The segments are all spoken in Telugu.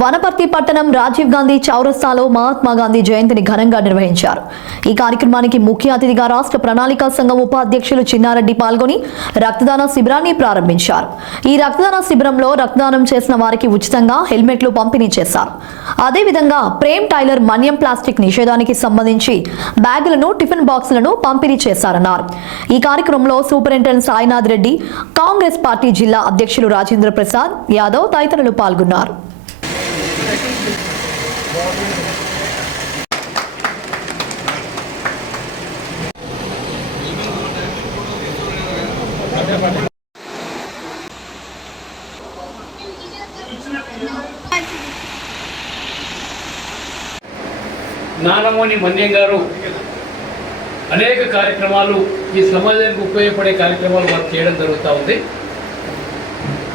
వనపర్తి పట్టణం రాజీవ్ గాంధీ చౌరస్తాలో మహాత్మా గాంధీ జయంతిని ఘనంగా నిర్వహించారు. ఈ కార్యక్రమానికి ముఖ్య అతిథిగా రాష్ట్ర ప్రణాళికా సంఘం ఉపాధ్యక్షులు చిన్నారెడ్డి పాల్గొని రక్తదాన శిబిరాన్ని ప్రారంభించారు. ఈ రక్తదాన శిబిరంలో రక్తదానం చేసిన వారికి ఉచితంగా హెల్మెట్లు పంపిణీ చేశారు. అదేవిధంగా ప్రేమ్ టైలర్ మన్యం ప్లాస్టిక్ నిషేధానికి సంబంధించి బ్యాగులను, టిఫిన్ బాక్సులను పంపిణీ చేశారన్నారు. ఈ కార్యక్రమంలో సూపరింటెండెంట్ సాయినాథ్ రెడ్డి, కాంగ్రెస్ పార్టీ జిల్లా అధ్యక్షులు రాజేంద్ర ప్రసాద్ యాదవ్ తదితరులు పాల్గొన్నారు. నానమోని మన్యం గారు అనేక కార్యక్రమాలు ఈ సమాజానికి ఉపయోగపడే కార్యక్రమాలు వారు చేయడం జరుగుతూ ఉంది.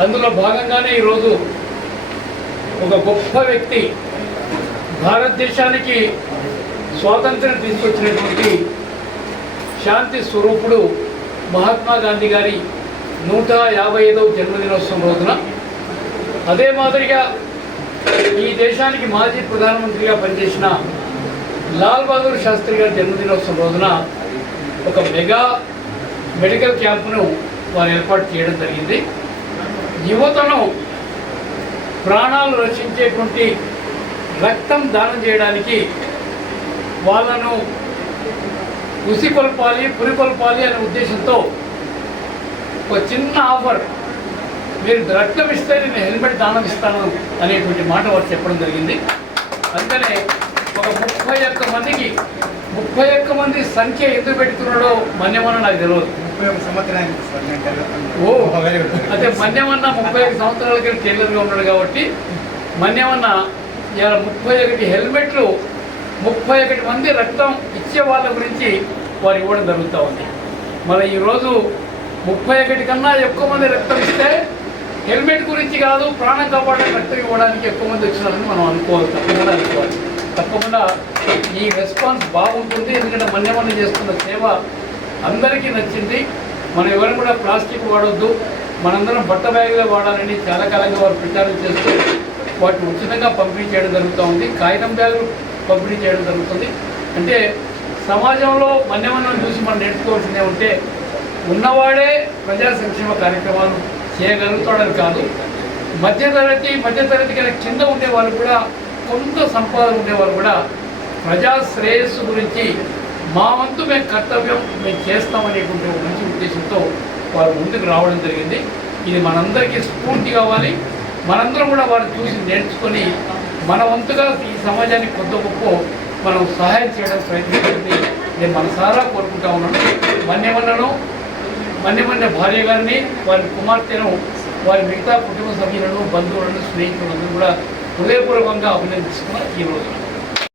అందులో భాగంగానే ఈరోజు ఒక గొప్ప వ్యక్తి, భారతదేశానికి స్వాతంత్ర్యం తీసుకొచ్చినటువంటి శాంతి స్వరూపుడు మహాత్మా గాంధీ గారి 155వ జన్మదినోత్సవం రోజున, అదే మాదిరిగా ఈ దేశానికి మాజీ ప్రధానమంత్రిగా పనిచేసిన లాల్ బహదూర్ శాస్త్రి గారి జన్మదినోత్సవం రోజున ఒక మెగా మెడికల్ క్యాంపును వారు ఏర్పాటు చేయడం జరిగింది. యువతను ప్రాణాలు రక్షించేటువంటి రక్తం దానం చేయడానికి వాళ్ళను ఉసిపల్పాలి, పురిపల్పాలి అనే ఉద్దేశంతో ఒక చిన్న ఆఫర్, మీరు రక్తం ఇస్తే నేను హెల్మెట్ దానం ఇస్తాను అనేటువంటి మాట వారు చెప్పడం జరిగింది. అందుకనే ఒక 31 మంది సంఖ్య ఎందుకు పెడుతున్నాడో మన్యమన్న నాకు తెలియదు. 31 సంవత్సరానికి అదే మన్యమన్న 35 సంవత్సరాల క్రితం టైలర్గా ఉన్నాడు కాబట్టి మన్యమన్న ఇలా 31 హెల్మెట్లు 31 మంది రక్తం ఇచ్చే వాళ్ళ గురించి వారు ఇవ్వడం జరుగుతూ ఉంది. మరి ఈరోజు 31 కన్నా ఎక్కువ మంది రక్తం ఇస్తే హెల్మెట్ గురించి కాదు, ప్రాణం కాపాడడానికి రక్తం ఇవ్వడానికి ఎక్కువ మంది వచ్చినారని మనం అనుకోవాలి, తప్పకుండా ఈ రెస్పాన్స్ బాగుంటుంది. ఎందుకంటే మన్యమన్న చేస్తున్న సేవ అందరికీ నచ్చింది. మనం ఎవరు కూడా ప్లాస్టిక్ వాడొద్దు, మనందరం బట్ట బ్యాగులే వాడాలని చాలా కాలంగా వారు ప్రచారం చేస్తూ వాటిని ఉచితంగా పంపిణీ చేయడం జరుగుతూ ఉంది. కాగితం బ్యాగులు పంపిణీ చేయడం జరుగుతుంది. అంటే సమాజంలో మన్యమన్నను చూసి మనం నేర్చుకోవాల్సిందే ఉంటే, ఉన్నవాడే ప్రజా సంక్షేమ కార్యక్రమాలు చేయగలుగుతాడని కాదు, మధ్యతరగతి కన్నా కింద ఉండేవాళ్ళు కూడా, కొంత సంపాదన ఉండేవాళ్ళు కూడా ప్రజా శ్రేయస్సు గురించి మా వంతు మేము కర్తవ్యం మేము చేస్తామనేటువంటి ఒక మంచి ఉద్దేశంతో వారు ముందుకు రావడం జరిగింది. ఇది మనందరికీ స్ఫూర్తి కావాలి. మనందరం కూడా వారు చూసి నేర్చుకొని మన వంతుగా ఈ సమాజానికి కొత్త గొప్ప మనం సహాయం చేయడానికి ప్రయత్నించింది నేను మనసారా కోరుకుంటా ఉన్నాను. మన్యమన్న భార్య గారిని, వారి కుమార్తెను, వారి మిగతా కుటుంబ సభ్యులను, బంధువులను, స్నేహితులందరూ కూడా హృదయపూర్వకంగా అభినందిస్తున్నారు ఈ రోజు.